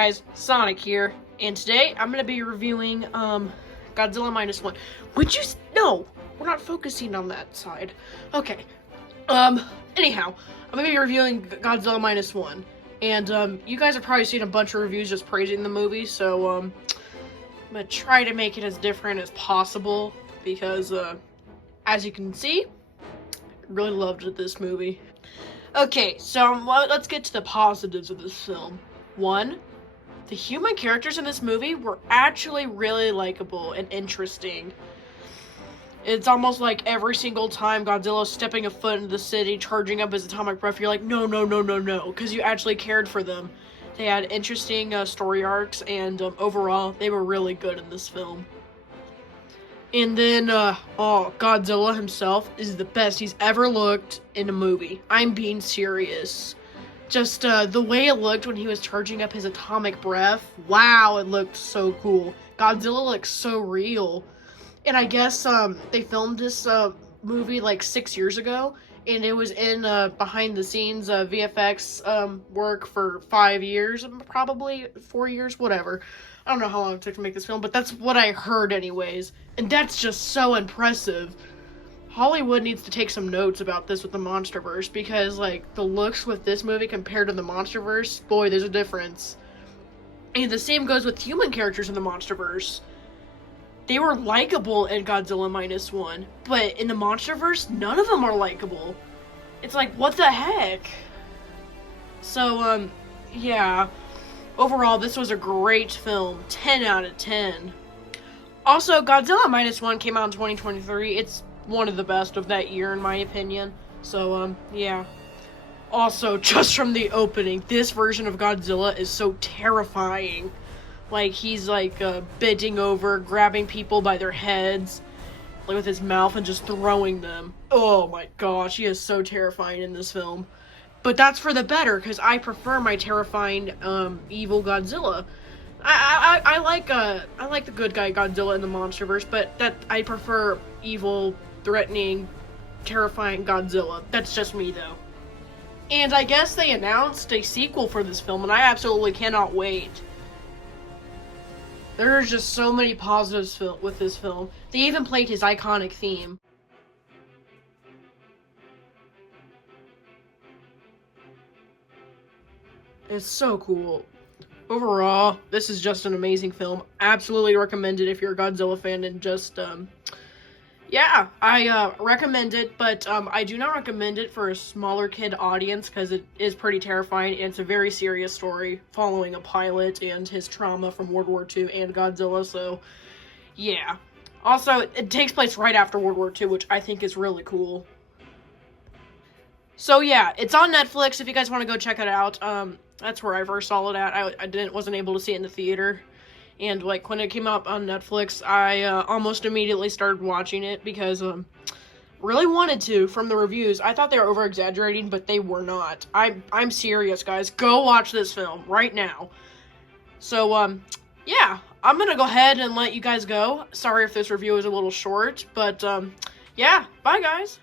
guys, Sonic here, and today I'm gonna be reviewing Godzilla Minus One. No, we're not focusing on that side. Okay. Anyhow, I'm gonna be reviewing Godzilla Minus One, and you guys have probably seen a bunch of reviews just praising the movie, so I'm gonna try to make it as different as possible because as you can see, I really loved this movie. Okay, so let's get to the positives of this film. One, the human characters in this movie were actually really likable and interesting. It's almost like every single time Godzilla's stepping a foot into the city, charging up his atomic breath, you're like, no, because you actually cared for them. They had interesting story arcs, and overall, they were really good in this film. And then, Godzilla himself is the best he's ever looked in a movie. I'm being serious. Just, the way it looked when he was charging up his atomic breath, wow, it looked so cool. Godzilla looks so real. And I guess, they filmed this, movie, like, 6 years ago, and it was in, behind the scenes, VFX, work for 5 years, probably 4 years, whatever. I don't know how long it took to make this film, but that's what I heard anyways. And that's just so impressive. Hollywood needs to take some notes about this with the MonsterVerse, because, like, the looks with this movie compared to the MonsterVerse, boy, there's a difference. And the same goes with human characters in the MonsterVerse. They were likable in Godzilla Minus One, but in the MonsterVerse, none of them are likable. It's like, what the heck? So, yeah. Overall, this was a great film. 10 out of 10. Also, Godzilla Minus One came out in 2023. It's one of the best of that year, in my opinion. So, yeah. Also, just from the opening, this version of Godzilla is so terrifying. Like, he's, like, bending over, grabbing people by their heads, like, with his mouth and just throwing them. Oh my gosh, he is so terrifying in this film. But that's for the better, because I prefer my terrifying, evil Godzilla. I like the good guy Godzilla in the MonsterVerse, but I prefer evil, threatening, terrifying Godzilla. That's just me, though. And I guess they announced a sequel for this film, and I absolutely cannot wait. There's just so many positives with this film. They even played his iconic theme. It's so cool. Overall, this is just an amazing film. Absolutely recommend it if you're a Godzilla fan, and just, yeah, I recommend it, but I do not recommend it for a smaller kid audience, because it is pretty terrifying, and it's a very serious story following a pilot and his trauma from World War II and Godzilla, so, yeah. Also, it takes place right after World War II, which I think is really cool. So, yeah, it's on Netflix if you guys want to go check it out. That's where I first saw it at. I wasn't able to see it in the theater. And, like, when it came out on Netflix, I almost immediately started watching it because, really wanted to from the reviews. I thought they were over-exaggerating, but they were not. I'm serious, guys. Go watch this film right now. So, yeah, I'm gonna go ahead and let you guys go. Sorry if this review is a little short, but, yeah, bye, guys.